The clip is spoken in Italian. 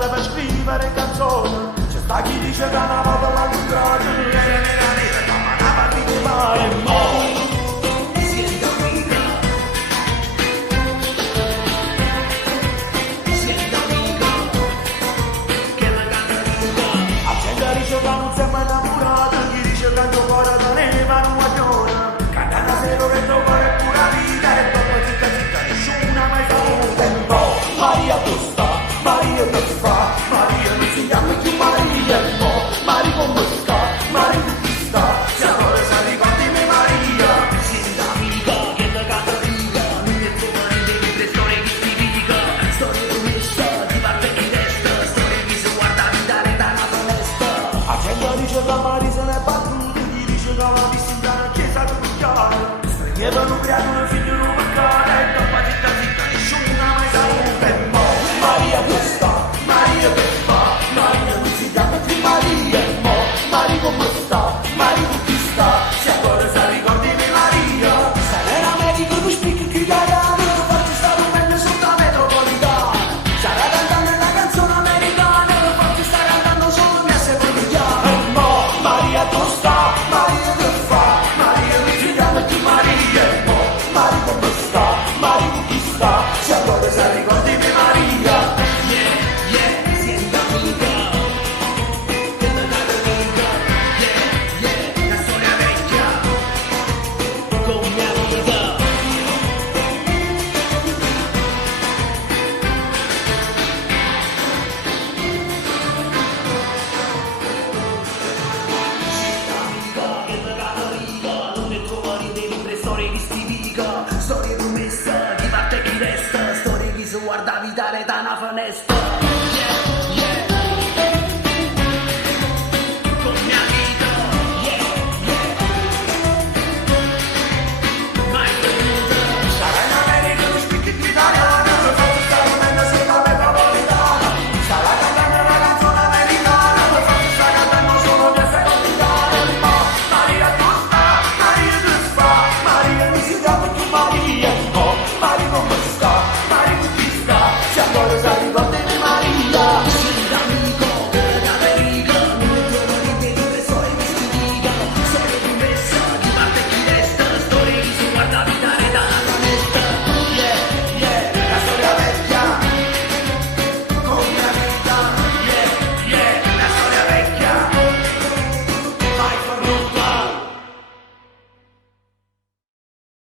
strada per scrivere canzoni. C'è sta chi dice che una volta l'ha incontrato, era nera nera, ma non parli mai e mo'. Dice che non siamo innamorati, chi dice che il tuo cuore da neva non guagliona, cantano se lo rendo cuore è pura vita e dopo zitta zitta nessuna mai fa un tempo. Maria tu sta, Maria tu fa, Maria non si chiama più Maria e mo, Maria come sta, Maria tu chi sta, se allora sa ricordimi Maria. Senta amica, che da Caterina, mi metto mani dei tre storie che si dica, storie promessa, di parte chi resta, storie che si guarda vitale da una finestra. A gente dice che Maria se ne è battuta, gli dice che l'ha vista in una chiesa cristiana, stringevano un creato un figlio in un mercato e dopo zitta zitta nessuna mai sa un tempo. Maria che sta, Maria che fa, Maria non si chiama più Maria e mo, Maria come sta, Maria con chi sta, se ancora sa ricordimi Maria. Sarà medico tu spicchi chi italiano, forse sta rumendo sotto la metropolitana, sarà cantando una canzone americana, forse sta cantando solo mia secondigliana. E mo, Maria tu sta, Maria che fa, Maria non si chiama più Maria e mo, Maria come sta, Maria con chi sta, se ancora sa ricordimi Maria. Sienta amica, che da Caterina, la storia vecchia, con mia amica. Storie promesse, di parte chi resta, storie che si guarda vitale da una finestra.